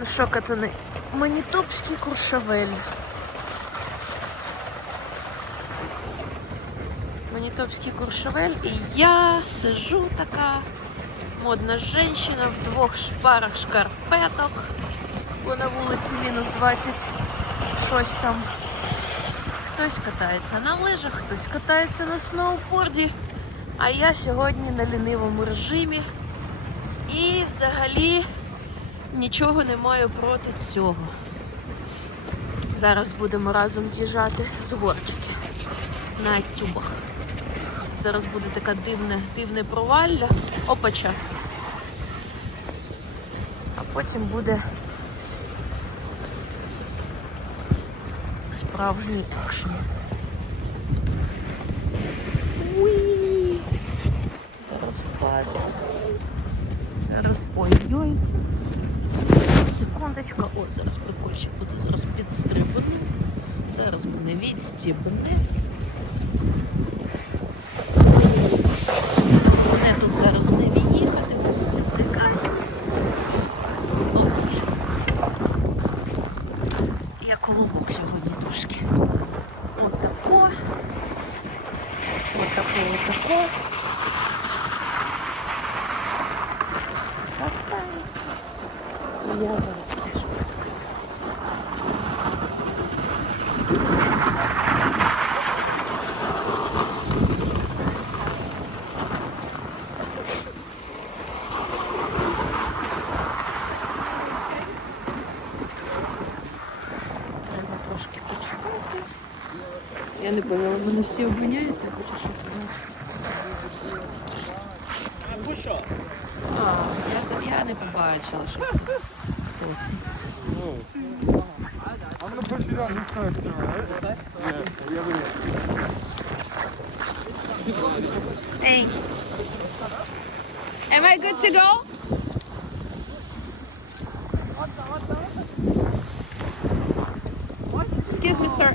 Ну що, катани? Манітопський куршавель. Манітопський куршавель. І я сижу така модна жінка в двох парах шкарпеток. Бо на вулиці мінус 20 щось там. Хтось катається на лижах, хтось катається на сноуборді. А я сьогодні на лінивому режимі. І взагалі нічого не маю проти цього. Зараз будемо разом з'їжджати з горочки на тюбах. Зараз буде таке дивне, дивне провалля. Опача. А потім буде справжній екшен. Уї! Зараз впаде. Зараз ой-ой. Секундочка. О, зараз прикольчик буде зараз підстрибане. Зараз мене відстібне. Мене тут зараз не виїхати, ось це прекрасність. О. Я колобок сьогодні трошки. Отако. Отако, отако. Катається. Я зараз Я не поняла, мене всі обвиняють, ти хочеш що це значить? А, я, за- я не побачила, що це. Хто це? I'm gonna push it on this side, alright? Yeah, yeah, Thanks. Am I good to go? Excuse me, sir.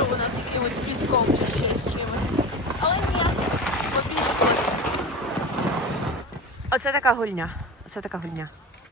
якщо вона з якимось піском чи ще з чимось. Але ні, обійшлося. Оце така гульня. Оце така гульня.